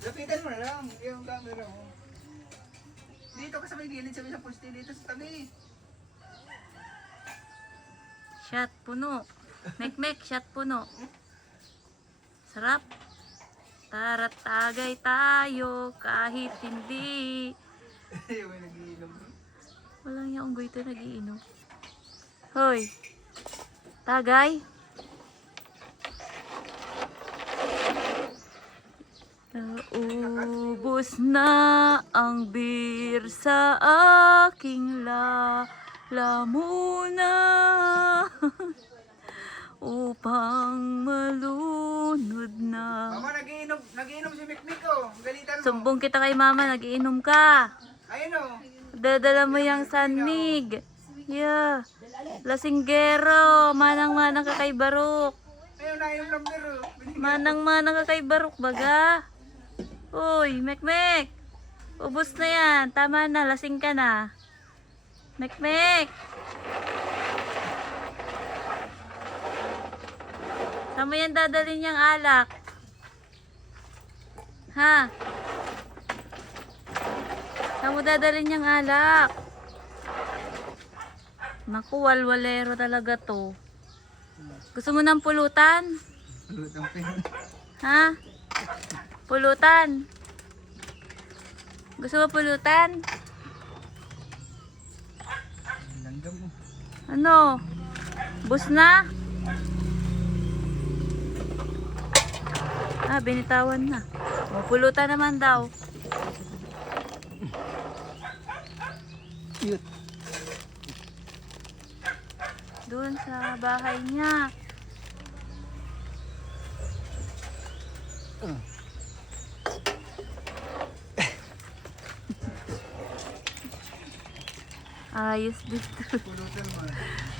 Lapitan mo na lang yung camera mo. Dito ka sa may gilid, sabi sa poste, dito sa tabi. Shot puno. Mek-mek, shot puno. Sarap. Tara't tagay tayo kahit hindi. May nagiinom. Walang yung unggoy ito nagiinom. Hoy. Tagay. Naubos na ang beer sa aking lamuna upang malunod na. Mama, nagiinom si Mikmik oh. Galitan mo. Sumbong kita kay mama, nagiinom ka. Ayun oh. Dadala mo yung sanig. Yeah. Lasinggero, manang-manang ka kay Barok. Ayun, nainom lang pero. Manang-manang ka kay Barok, baga. Uy, Mek-mek. Ubus na yan. Tama na, lasing ka na. Mek-mek. Saan mo yan dadalhin niyang alak? Ha? Saan mo dadalhin niyang alak? Naku, walwalero talaga to. Gusto mo ng pulutan? Lutang pin. Ha? Pulutan. Gusto mo pulutan? Langgam mo. Ano? Bus na? Ah, binitawan na. O, pulutan naman daw. Cute. Doon sa bahay niya. Ayos dito. Pulutan mo.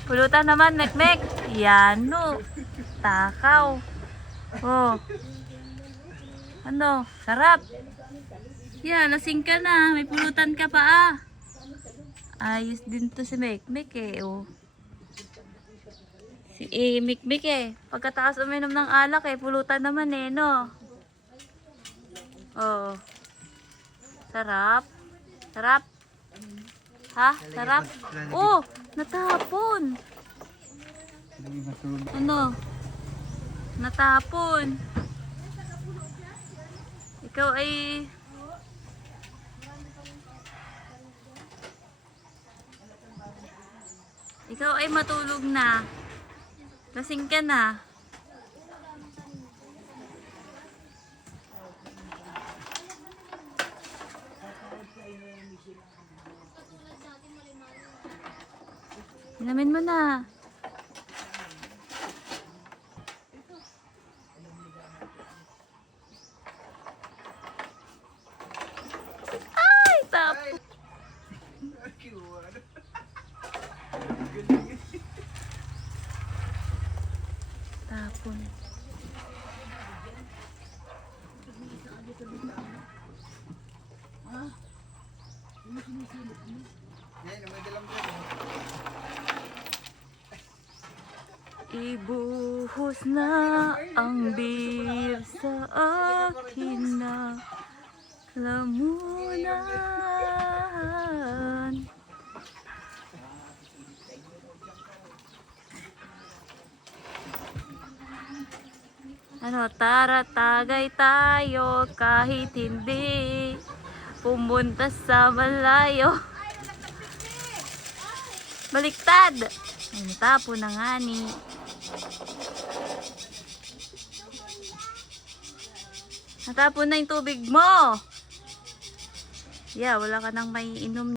Pulutan naman, Mek-mek. Yan, no. Takaw. Oh. Ano? Sarap. Yeah, lasing ka na. May pulutan ka pa ah. Ayos din to si Mek-mek eh. Oh. Si Mek-mek eh. Pagkataas uminom ng alak eh. Pulutan naman eh, no? Oh. Sarap. Sarap. Ha? Sarap? Oh! Natapon! Ano? Natapon. Ikaw ay... Ikaw ay matulog na. Lasing ka na. Inamin mo na. Ay, tapon. Tapon. Yan, may dalang bread. Ibuhos na ang beer sa akin na lamunan. Ano, tara tagay tayo kahit hindi pumunta sa malayo. Baliktad! Ay, natapo na nga ni. Natapon na yung tubig mo. Yeah, wala ka nang may inom.